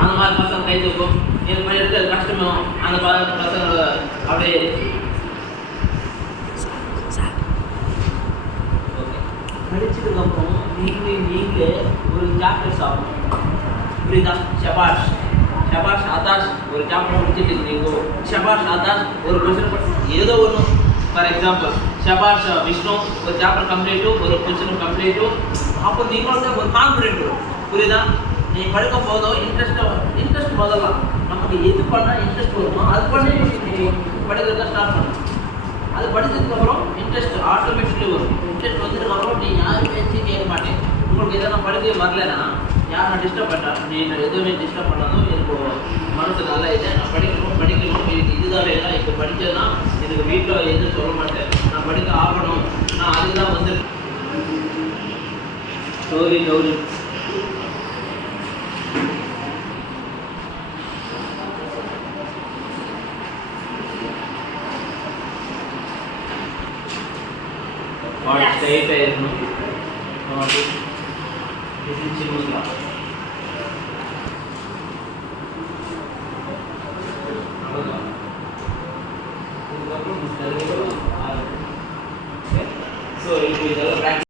அந்த மாதிரி பசங்க கை தூக்கும். இது மாதிரி இருக்கிற கஷ்டமோ அந்த பசங்க அப்படியே படிச்சதுக்கப்புறம் நீங்களே ஒரு சாக்லேட் சாப்பிடணும். புரியுதா? ஷபாஷ் ஷபாஷ் ஆதாஷ் ஒரு சாப்டர் முடிச்சுட்டு இருக்கீங்க. ஷபாஷ் ஆதாஷ் ஒரு கொஸ்டின் ஏதோ ஒன்று. ஃபார் எக்ஸாம்பிள் ஷபாஷ் விஷ்ணு ஒரு சாப்டர் கம்ப்ளீட்டு, ஒரு கொஸ்டின் கம்ப்ளீட்டு. அப்போ நீங்களுக்கு ஒரு கான்ஃபிடென்ட் வரும். புரியுதா? நீ படிக்கும் போதும் இன்ட்ரெஸ்ட் முதலாம். நமக்கு எது பண்ணால் இன்ட்ரெஸ்ட் வருமோ அது பண்ணி படிக்கிறத ஸ்டார்ட் பண்ணணும். அது படித்ததுக்கப்புறம் இன்ட்ரெஸ்ட் ஆட்டோமேட்டிக்லி வரும். இன்ட்ரெஸ்ட் வந்ததுக்கப்புறம் நீ யாரும் பேச்சு கேட்க மாட்டேன். உங்களுக்கு எதனா படிக்க வரலன்னா யாரை டிஸ்டர்ப் பண்ணா நீ எதுவுமே டிஸ்டர்ப் பண்ணாலும் எனக்கு மனசு நல்லா இல்லை, நான் படிக்கணும் எனக்கு இதுதான் வேணும், இப்போ படித்ததுன்னா எனக்கு வீட்டில் எதுவும் சொல்ல மாட்டேன், நான் படிக்க ஆகணும், நான் அதுதான் வந்து ஸ்டோரி ஸ்ட்ரைட்டாக இருக்கணும். சின்னதா so if we